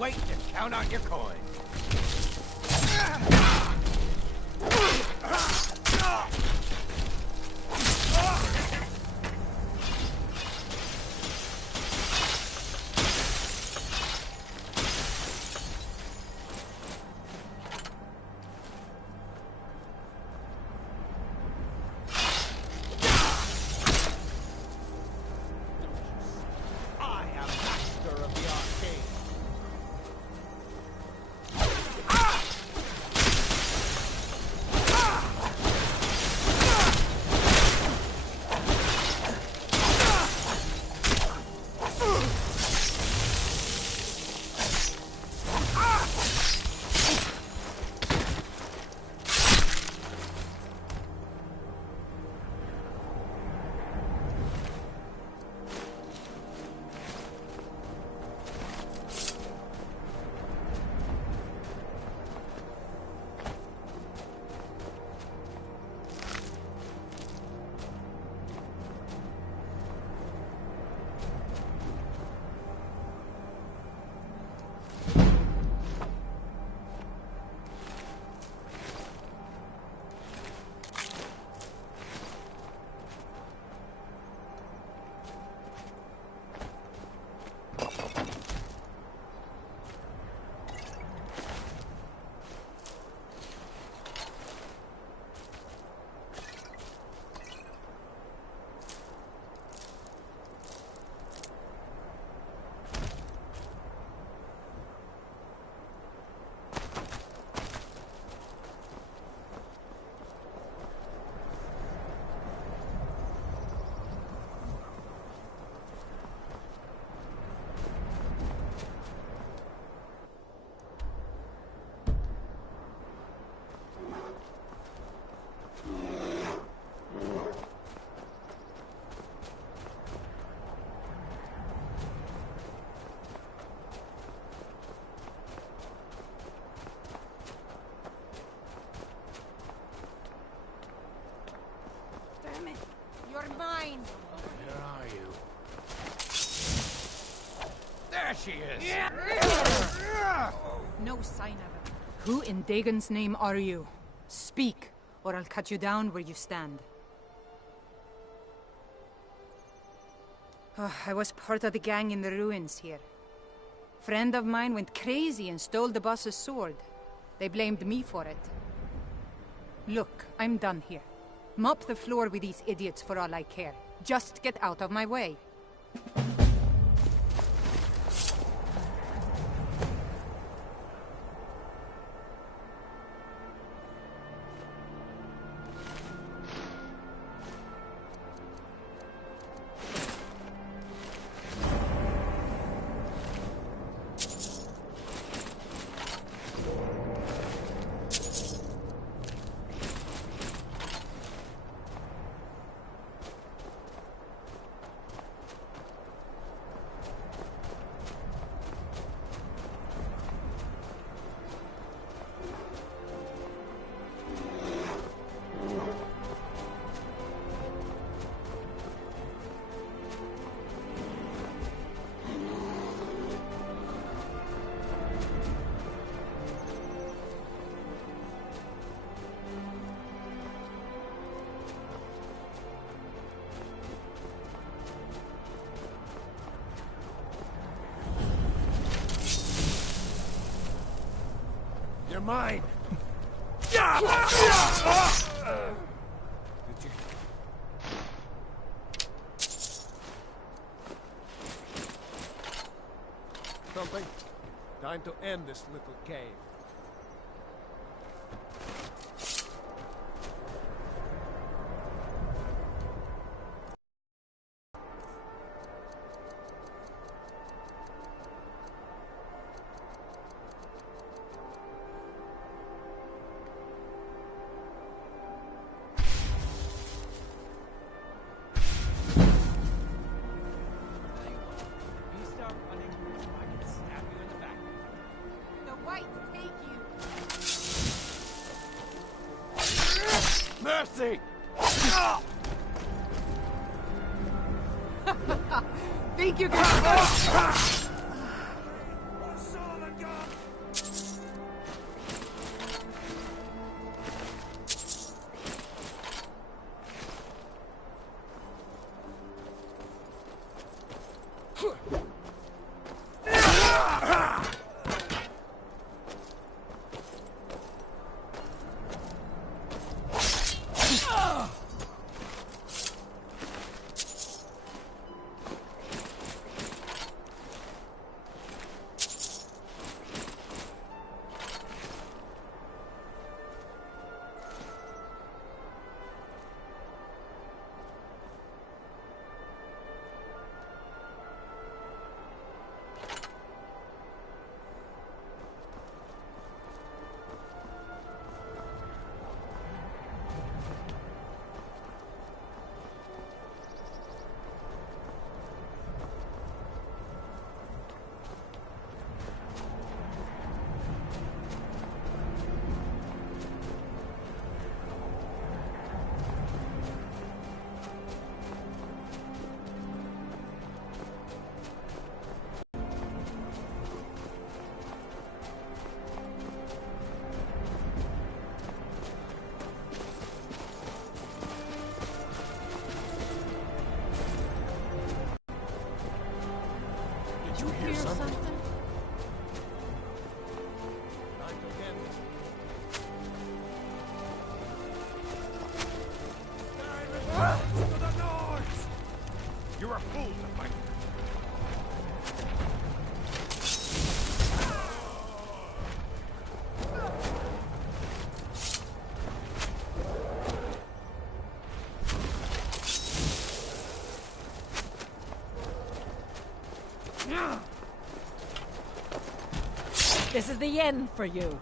wait to count out your coin. You're mine! Where are you? There she is! No sign of him. Who in Dagon's name are you? Speak, or I'll cut you down where you stand. Oh, I was part of the gang in the ruins here. Friend of mine went crazy and stole the boss's sword. They blamed me for it. Look, I'm done here. Mop the floor with these idiots for all I care. Just get out of my way. You're mine! Did you... Something? Time to end this little cave. Mercy! Think you can... Did you hear something? Time to end this. Skyrim, to the noise! You're a fool to fight. This is the end for you.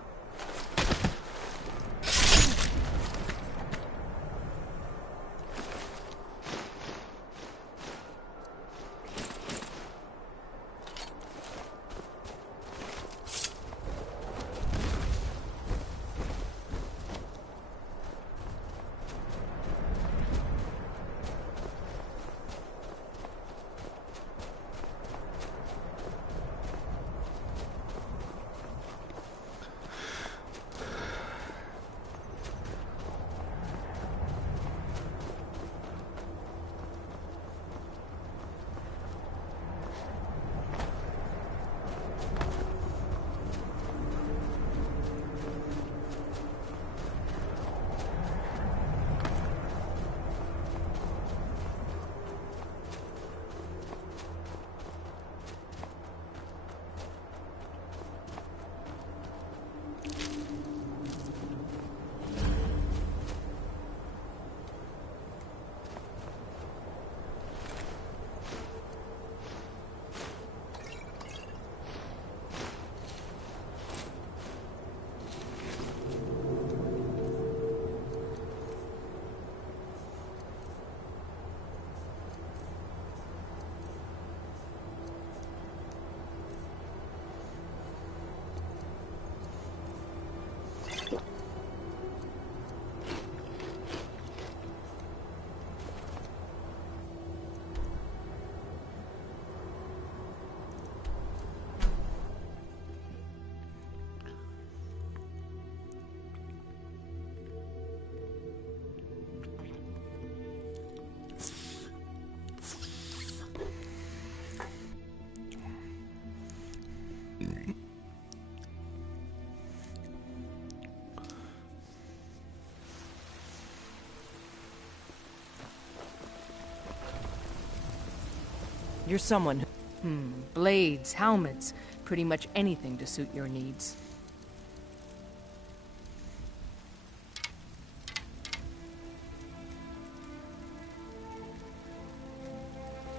You're someone who... blades, helmets, pretty much anything to suit your needs.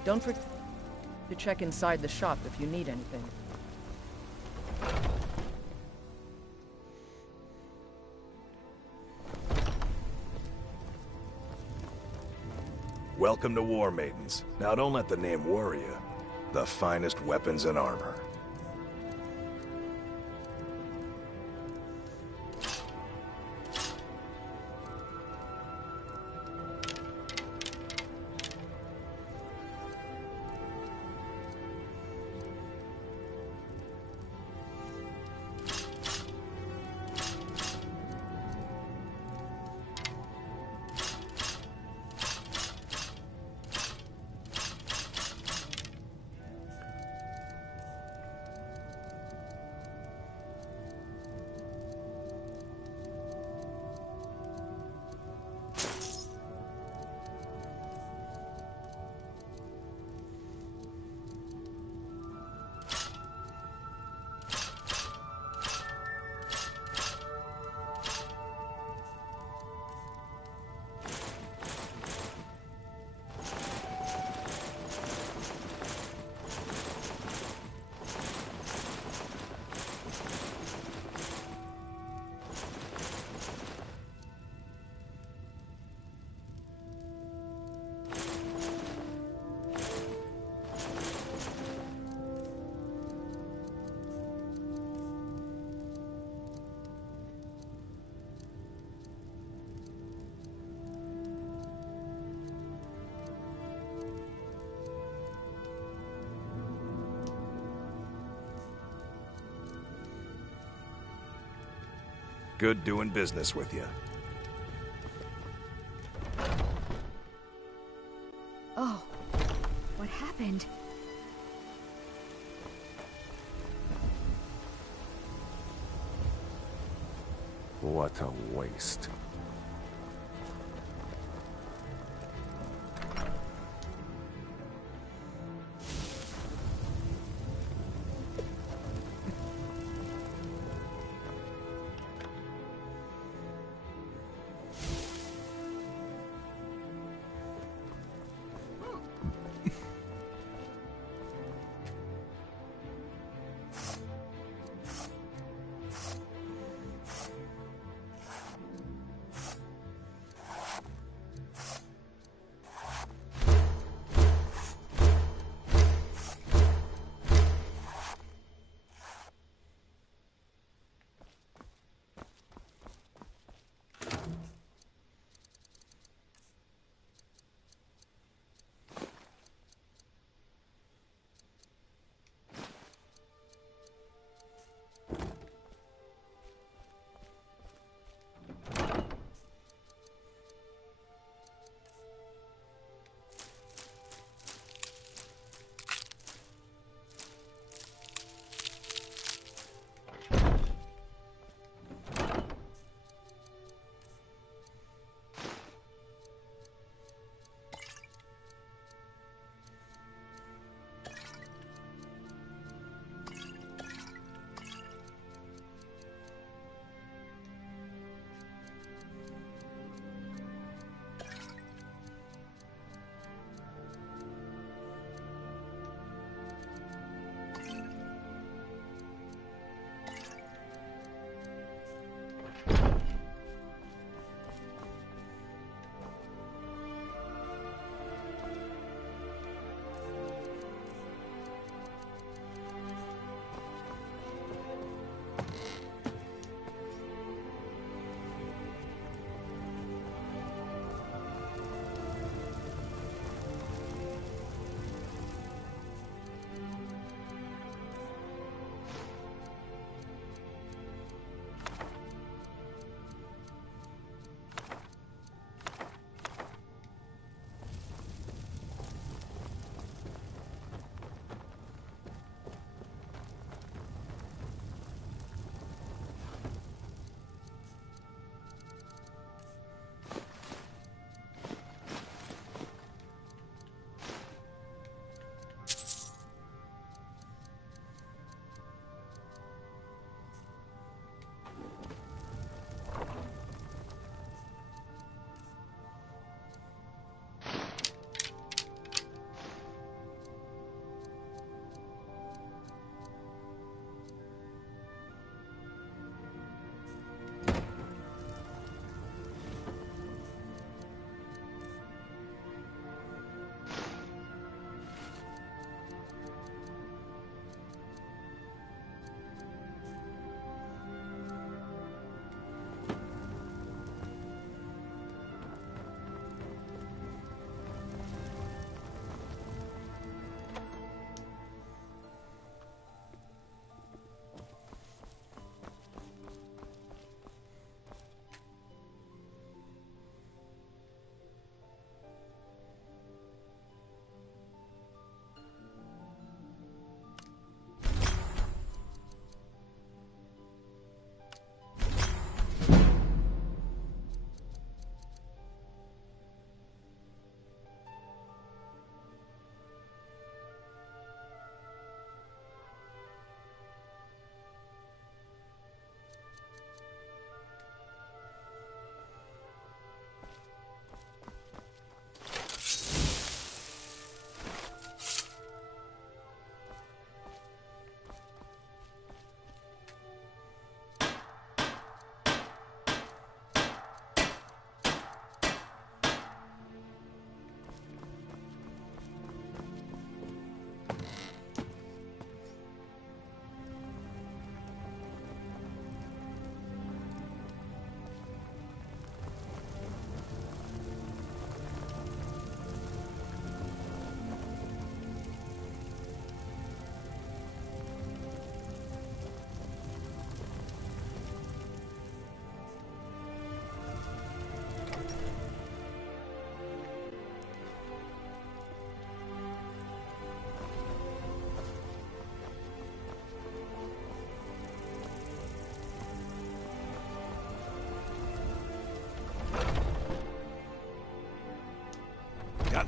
Don't forget to check inside the shop if you need anything. Welcome to War Maidens. Now don't let the name worry you. The finest weapons and armor. Good doing business with you. Oh, what happened? What a waste.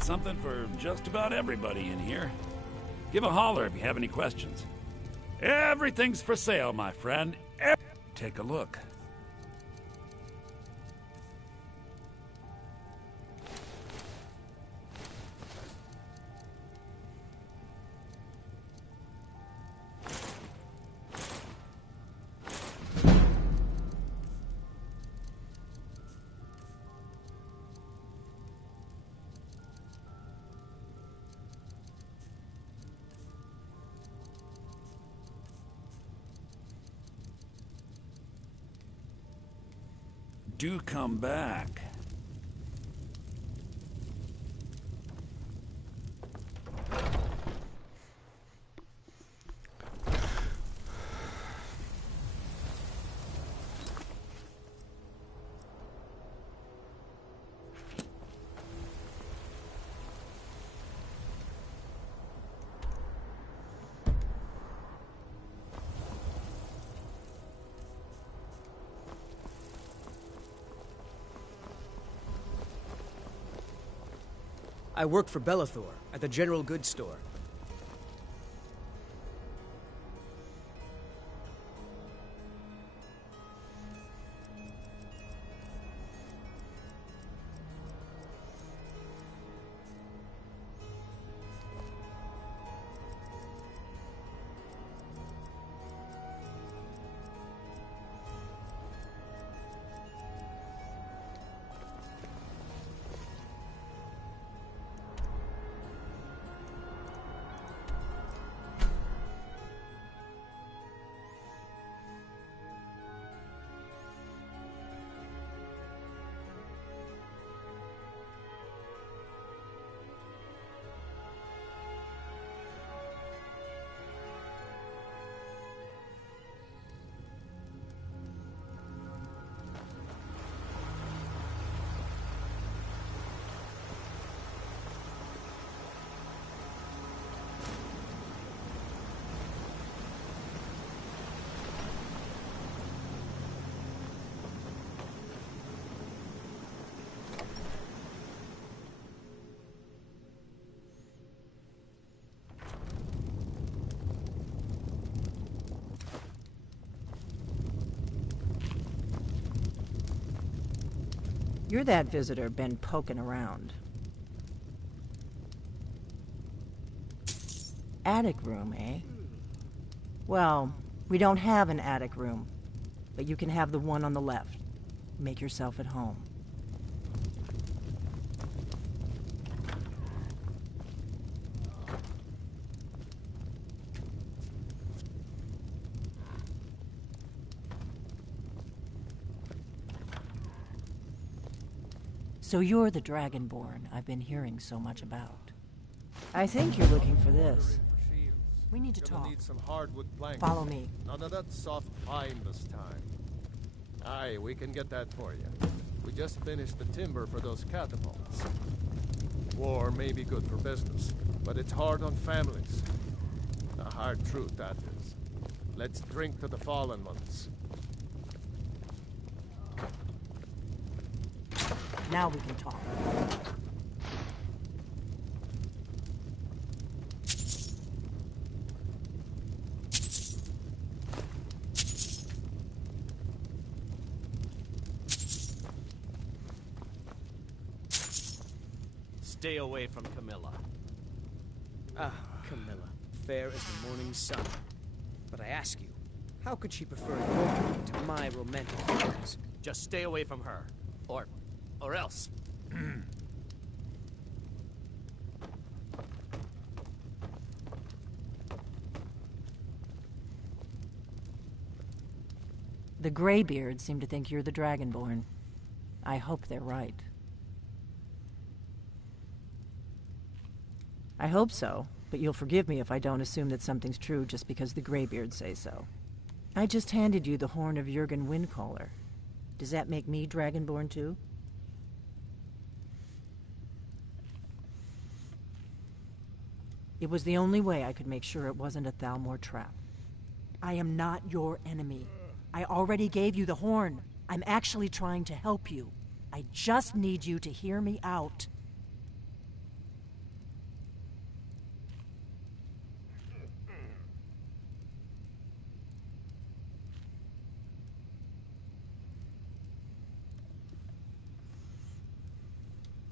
got something for just about everybody in here. Give a holler if you have any questions. Everything's for sale, my friend. Take a look. Do come back. I work for Bellathor at the general goods store. You're that visitor been poking around. Attic room, eh? Well, we don't have an attic room, but you can have the one on the left. Make yourself at home. So you're the Dragonborn I've been hearing so much about. I think you're looking for this. We need to talk. Need some hardwood planks. Follow me. None of that soft pine this time. Aye, we can get that for you. We just finished the timber for those catapults. War may be good for business, but it's hard on families. A hard truth, that is. Let's drink to the fallen ones. Now we can talk. Stay away from Camilla. Ah, Camilla, fair as the morning sun. But I ask you, how could she prefer your to my romantic feelings? Just stay away from her. Or else. The Greybeards seem to think you're the Dragonborn. I hope they're right. I hope so, but you'll forgive me if I don't assume that something's true just because the Greybeards say so. I just handed you the horn of Urden Windcaller. Does that make me Dragonborn too? It was the only way I could make sure it wasn't a Thalmor trap. I am not your enemy. I already gave you the horn. I'm actually trying to help you. I just need you to hear me out.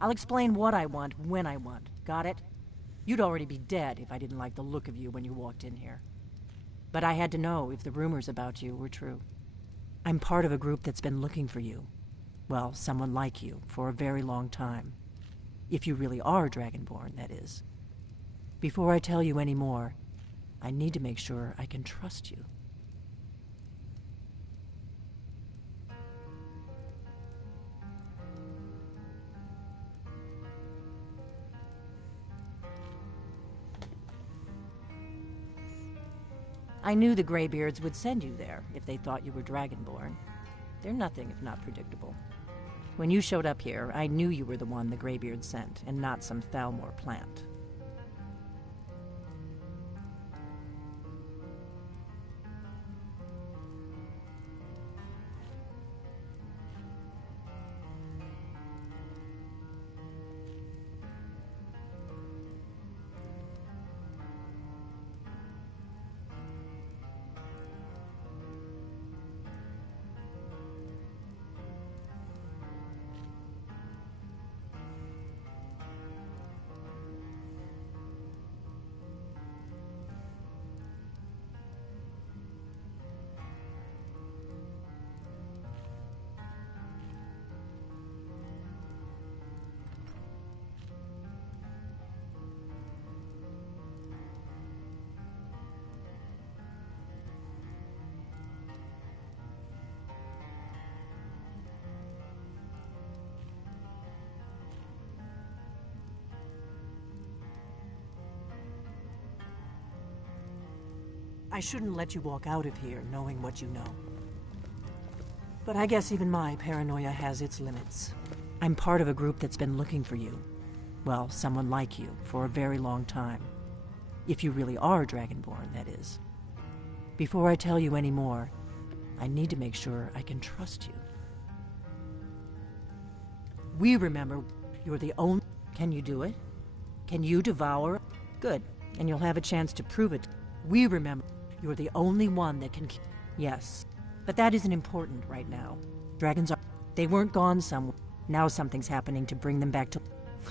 I'll explain what I want, when I want. Got it? You'd already be dead if I didn't like the look of you when you walked in here. But I had to know if the rumors about you were true. I'm part of a group that's been looking for you. Well, someone like you, for a very long time. If you really are Dragonborn, that is. Before I tell you any more, I need to make sure I can trust you. I knew the Greybeards would send you there if they thought you were Dragonborn. They're nothing if not predictable. When you showed up here, I knew you were the one the Greybeards sent, and not some Thalmor plant. I shouldn't let you walk out of here knowing what you know. But I guess even my paranoia has its limits. I'm part of a group that's been looking for you. Well, someone like you, for a very long time. If you really are Dragonborn, that is. Before I tell you any more, I need to make sure I can trust you. We remember you're the only... Can you do it? Can you devour? Good, and you'll have a chance to prove it. We remember you're the only one that can... Yes, but that isn't important right now. Dragons are... They weren't gone somewhere. Now something's happening to bring them back to...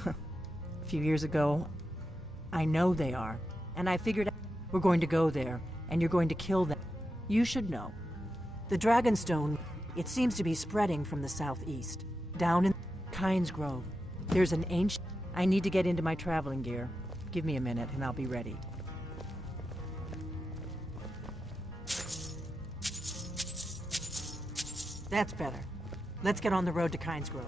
A few years ago, I know they are. And I figured we're going to go there, and you're going to kill them. You should know. The Dragonstone, it seems to be spreading from the southeast. Down in Kynes Grove, there's an ancient... I need to get into my traveling gear. Give me a minute, and I'll be ready. That's better. Let's get on the road to Kynes Grove.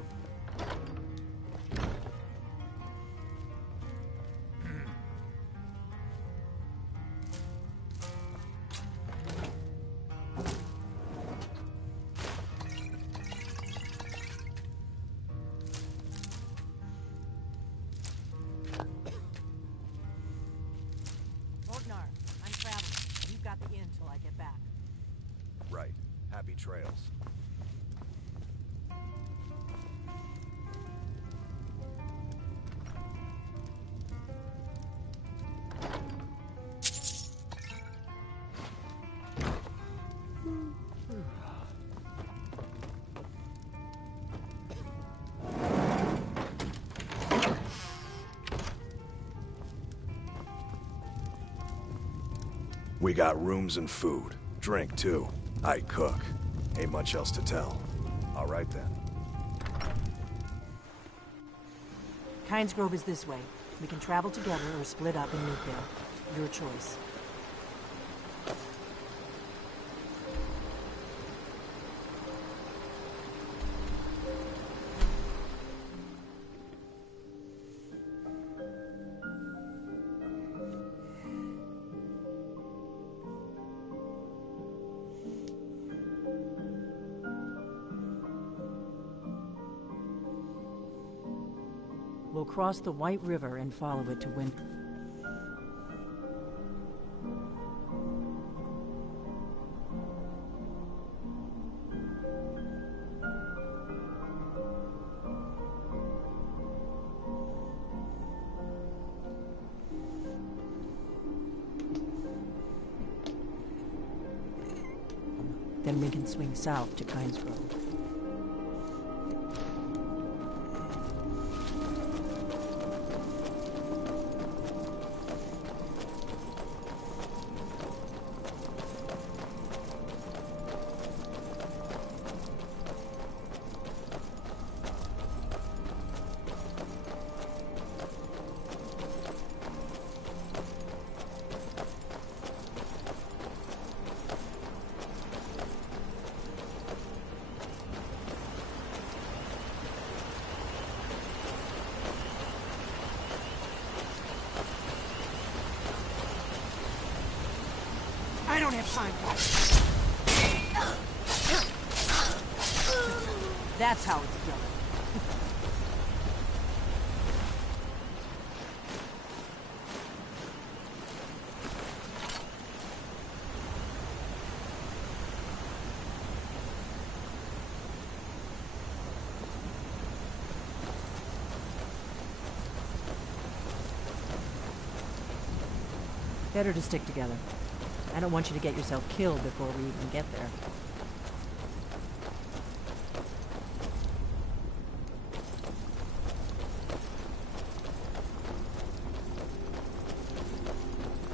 Orgnar, I'm traveling. You've got the inn till I get back. Right. Happy trails. We got rooms and food. Drink, too. I cook. Ain't much else to tell. All right, then. Kynes Grove is this way. We can travel together or split up and meet there. Your choice. We'll cross the White River and follow it to Win. Then we can swing south to Kynes Grove. I don't have time for this. That's how it's done. Better to stick together. I don't want you to get yourself killed before we even get there.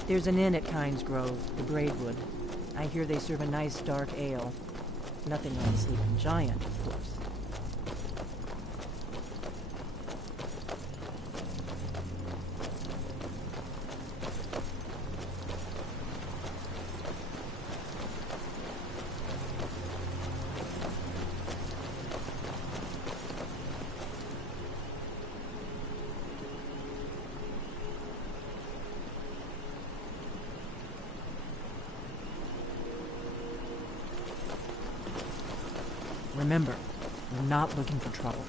There's an inn at Kynes Grove, the Braidwood. I hear they serve a nice dark ale. Nothing like Sleeping Giant, of course. Remember, we're not looking for trouble.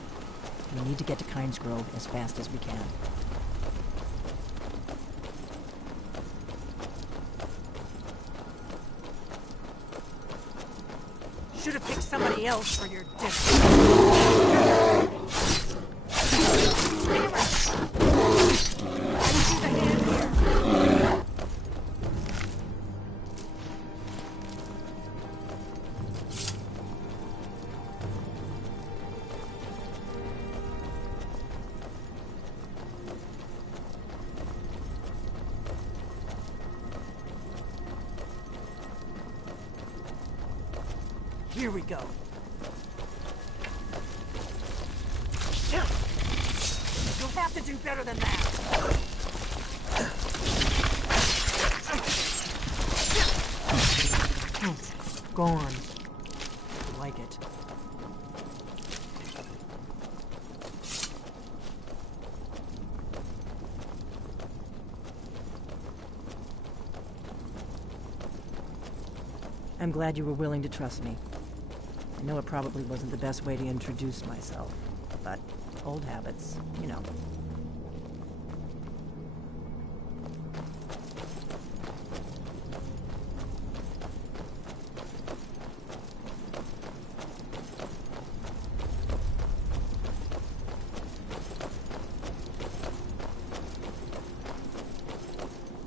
We need to get to Kynes Grove as fast as we can. Should have picked somebody else for your dinner. Here we go. You'll have to do better than that. Gone. I like it. I'm glad you were willing to trust me. I know it probably wasn't the best way to introduce myself, but old habits, you know.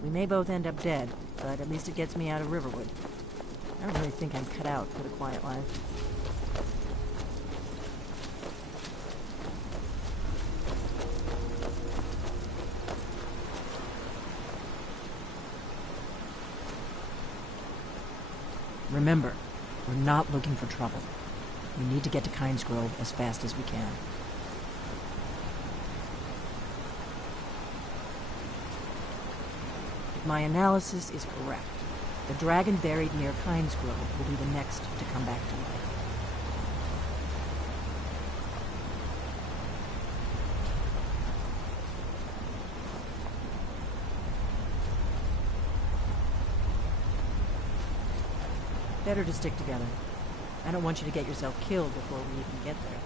We may both end up dead, but at least it gets me out of Riverwood. I don't really think I'm cut out for the quiet life. Remember, we're not looking for trouble. We need to get to Kynes Grove as fast as we can. If my analysis is correct, the dragon buried near Kynes Grove will be the next to come back to life. Better to stick together. I don't want you to get yourself killed before we even get there.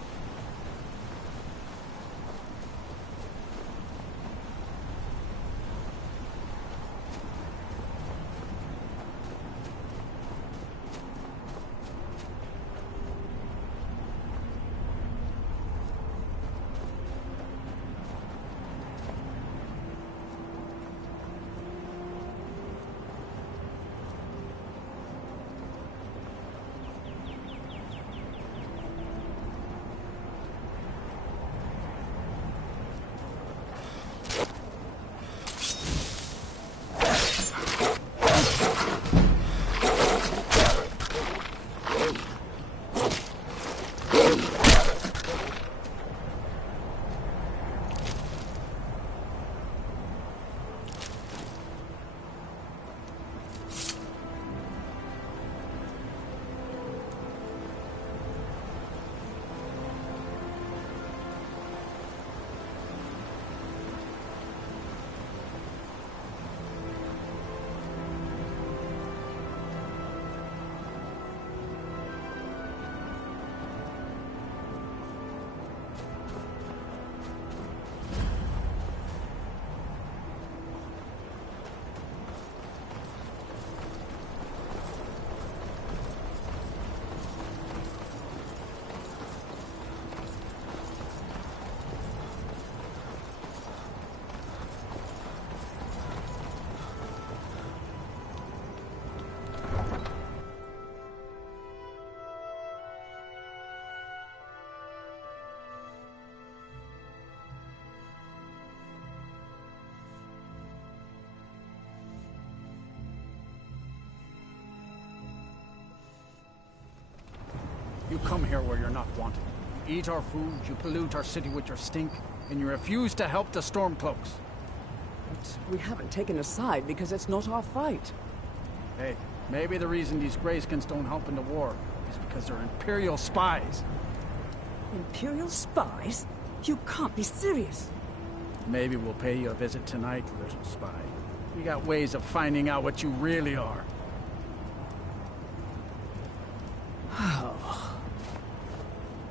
You come here where you're not wanted. You eat our food, you pollute our city with your stink, and you refuse to help the Stormcloaks. But we haven't taken a side because it's not our fight. Hey, maybe the reason these Greyskins don't help in the war is because they're Imperial spies. Imperial spies? You can't be serious. Maybe we'll pay you a visit tonight, little spy. We got ways of finding out what you really are.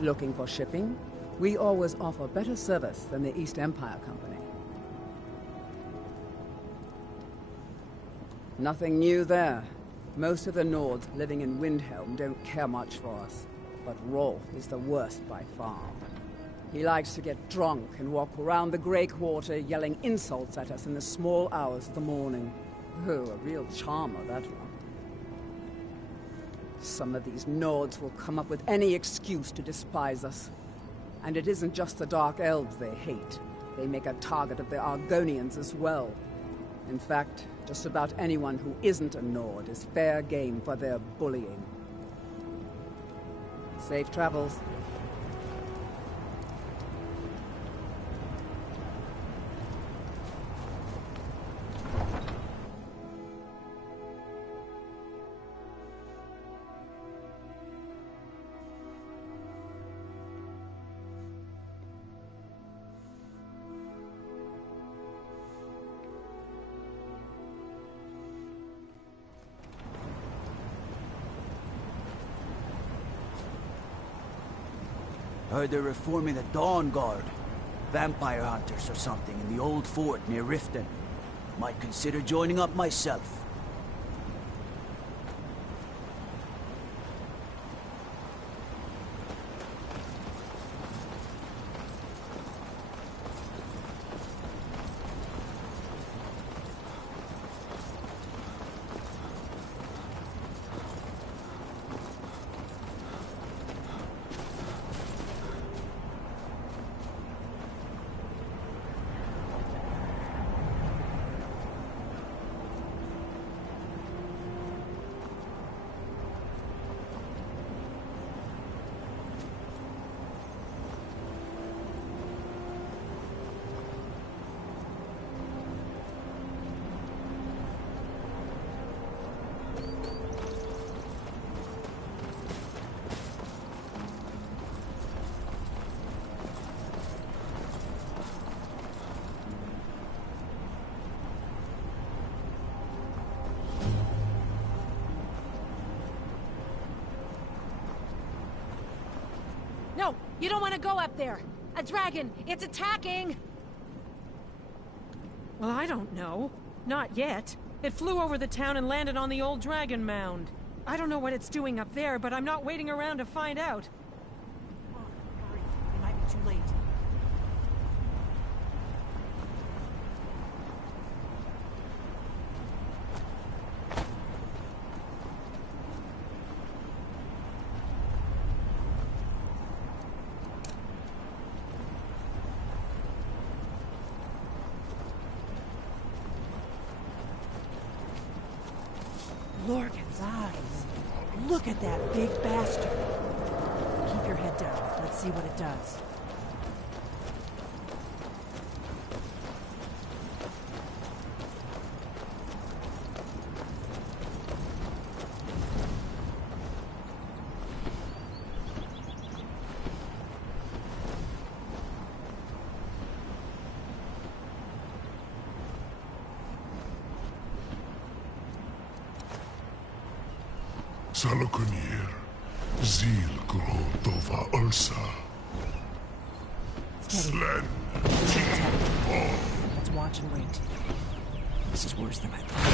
Looking for shipping? We always offer better service than the East Empire Company. Nothing new there. Most of the Nords living in Windhelm don't care much for us. But Rolf is the worst by far. He likes to get drunk and walk around the Grey Quarter yelling insults at us in the small hours of the morning. Oh, a real charmer, that one. Some of these Nords will come up with any excuse to despise us. And it isn't just the Dark Elves they hate. They make a target of the Argonians as well. In fact, just about anyone who isn't a Nord is fair game for their bullying. Safe travels. Heard they're reforming the Dawn Guard. Vampire hunters or something in the old fort near Riften. Might consider joining up myself. No, you don't want to go up there. A dragon, it's attacking! Well, I don't know. Not yet. It flew over the town and landed on the old dragon mound. I don't know what it's doing up there, but I'm not waiting around to find out. Come on, hurry. It might be too late. Lorgan's eyes. Look at that big bastard. Keep your head down. Let's see what it does. Salokunir, Zil Grotova Ulsa. Slen. Let's watch and wait. This is worse than I thought.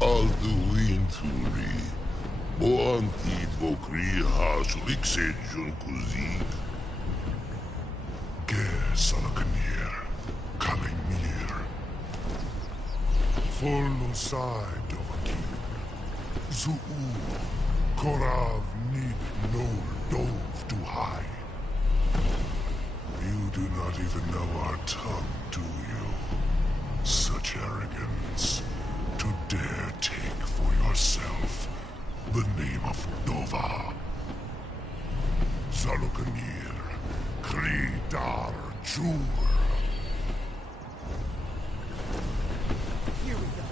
Alduinturi, Boanti Vokri Hasuliksejun Kuzik. Ge Salokunir, Kalimir. Folosai Dovaki. Zuu, Korav Nid Nol Dove to high. Build do not even know our tongue, do you? Such arrogance. To dare take for yourself the name of Dova. Zalokanir, Kridar Jur. Here we go.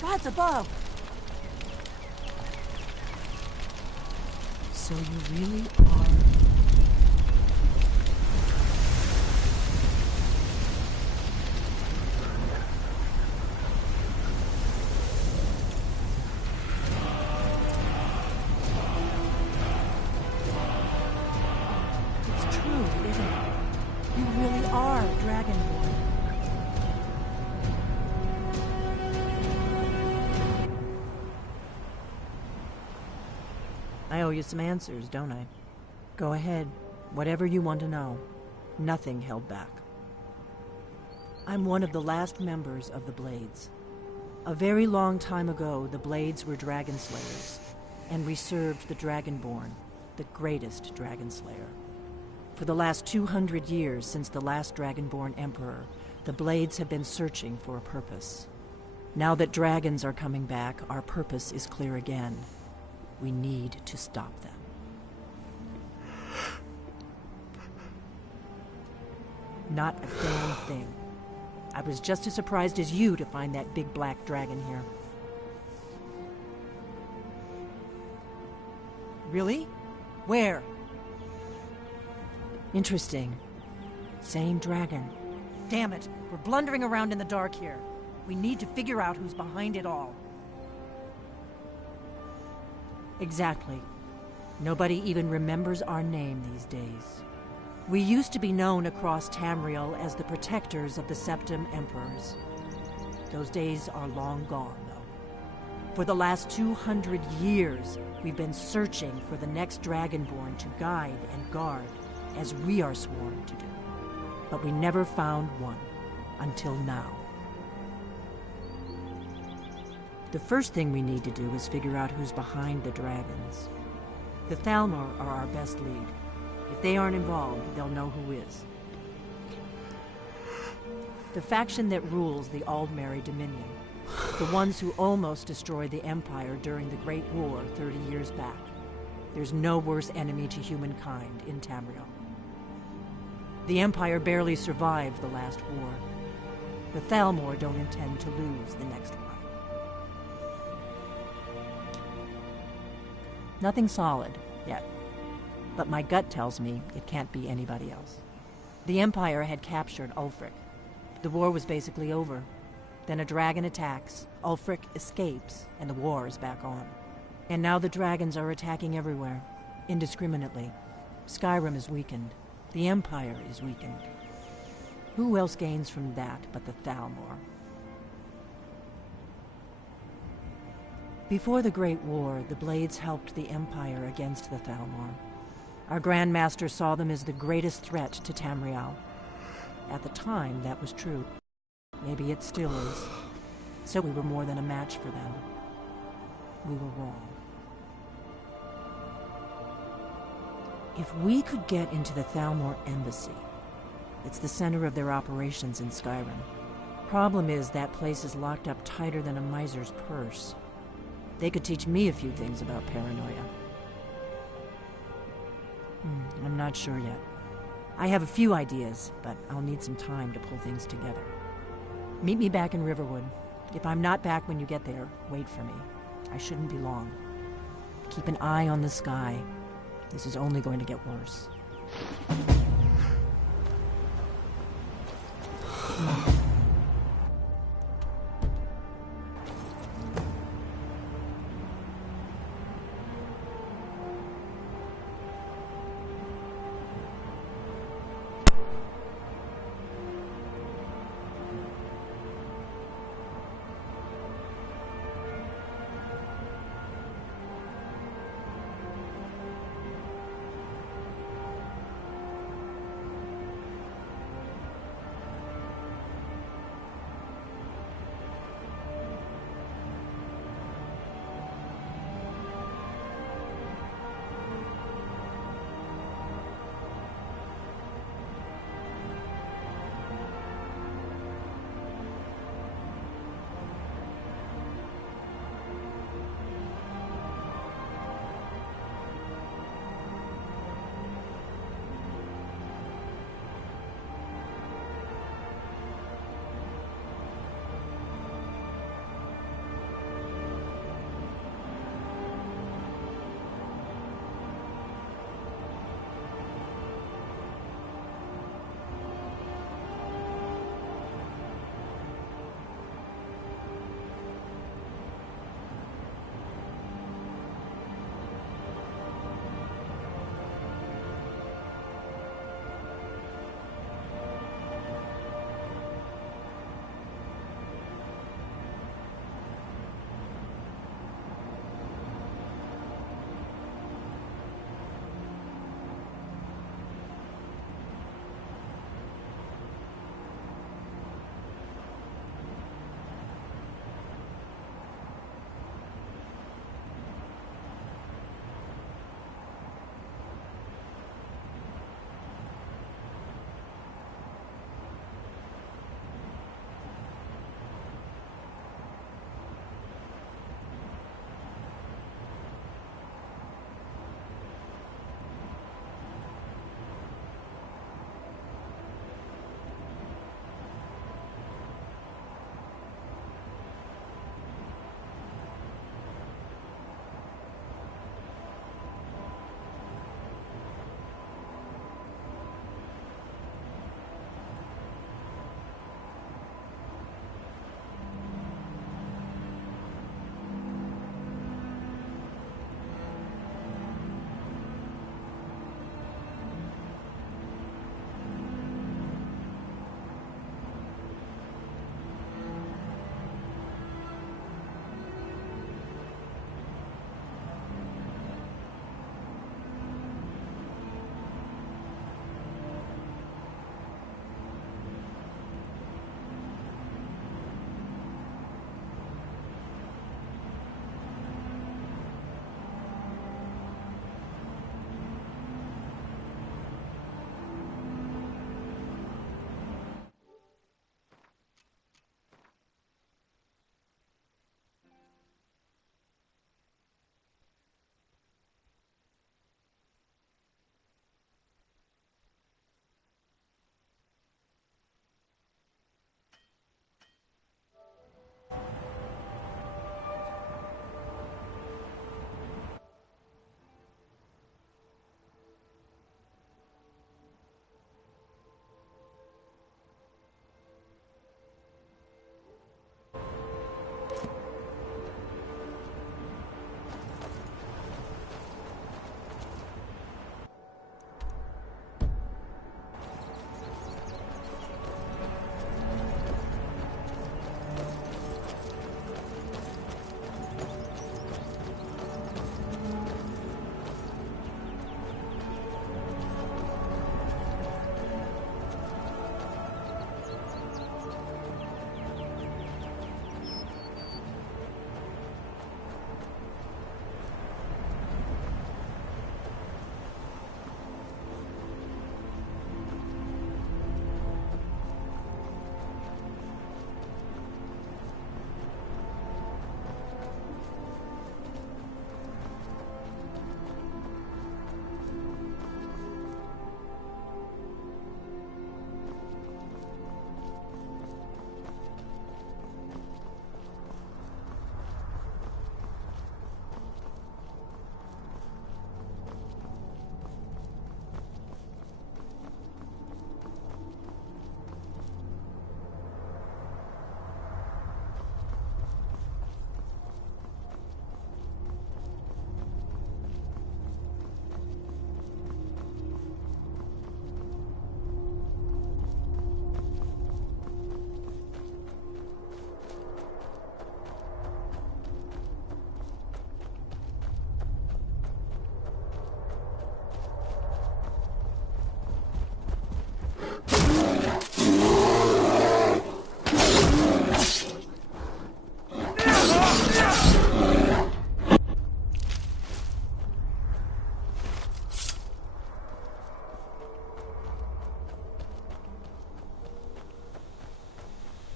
God's above! So you really are... It's true, isn't it? You really are Dragonborn. I owe you some answers, don't I? Go ahead. Whatever you want to know. Nothing held back. I'm one of the last members of the Blades. A very long time ago, the Blades were dragon slayers, and we served the Dragonborn, the greatest dragon slayer. For the last 200 years since the last Dragonborn Emperor, the Blades have been searching for a purpose. Now that dragons are coming back, our purpose is clear again. We need to stop them. Not a damn thing. I was just as surprised as you to find that big black dragon here. Really? Where? Interesting. Same dragon. Damn it, we're blundering around in the dark here. We need to figure out who's behind it all. Exactly. Nobody even remembers our name these days. We used to be known across Tamriel as the protectors of the Septim Emperors. Those days are long gone, though. For the last 200 years, we've been searching for the next Dragonborn to guide and guard, as we are sworn to do. But we never found one, until now. The first thing we need to do is figure out who's behind the dragons. The Thalmor are our best lead. If they aren't involved, they'll know who is. The faction that rules the Aldmeri Dominion. The ones who almost destroyed the Empire during the Great War 30 years back. There's no worse enemy to humankind in Tamriel. The Empire barely survived the last war. The Thalmor don't intend to lose the next one. Nothing solid, yet. But my gut tells me it can't be anybody else. The Empire had captured Ulfric. The war was basically over. Then a dragon attacks, Ulfric escapes, and the war is back on. And now the dragons are attacking everywhere, indiscriminately. Skyrim is weakened. The Empire is weakened. Who else gains from that but the Thalmor? Before the Great War, the Blades helped the Empire against the Thalmor. Our Grand Master saw them as the greatest threat to Tamriel. At the time, that was true. Maybe it still is. So we were more than a match for them. We were wrong. If we could get into the Thalmor embassy, it's the center of their operations in Skyrim. Problem is, that place is locked up tighter than a miser's purse. They could teach me a few things about paranoia. I'm not sure yet. I have a few ideas, but I'll need some time to pull things together. Meet me back in Riverwood. If I'm not back when you get there, wait for me. I shouldn't be long. Keep an eye on the sky. This is only going to get worse. Come on.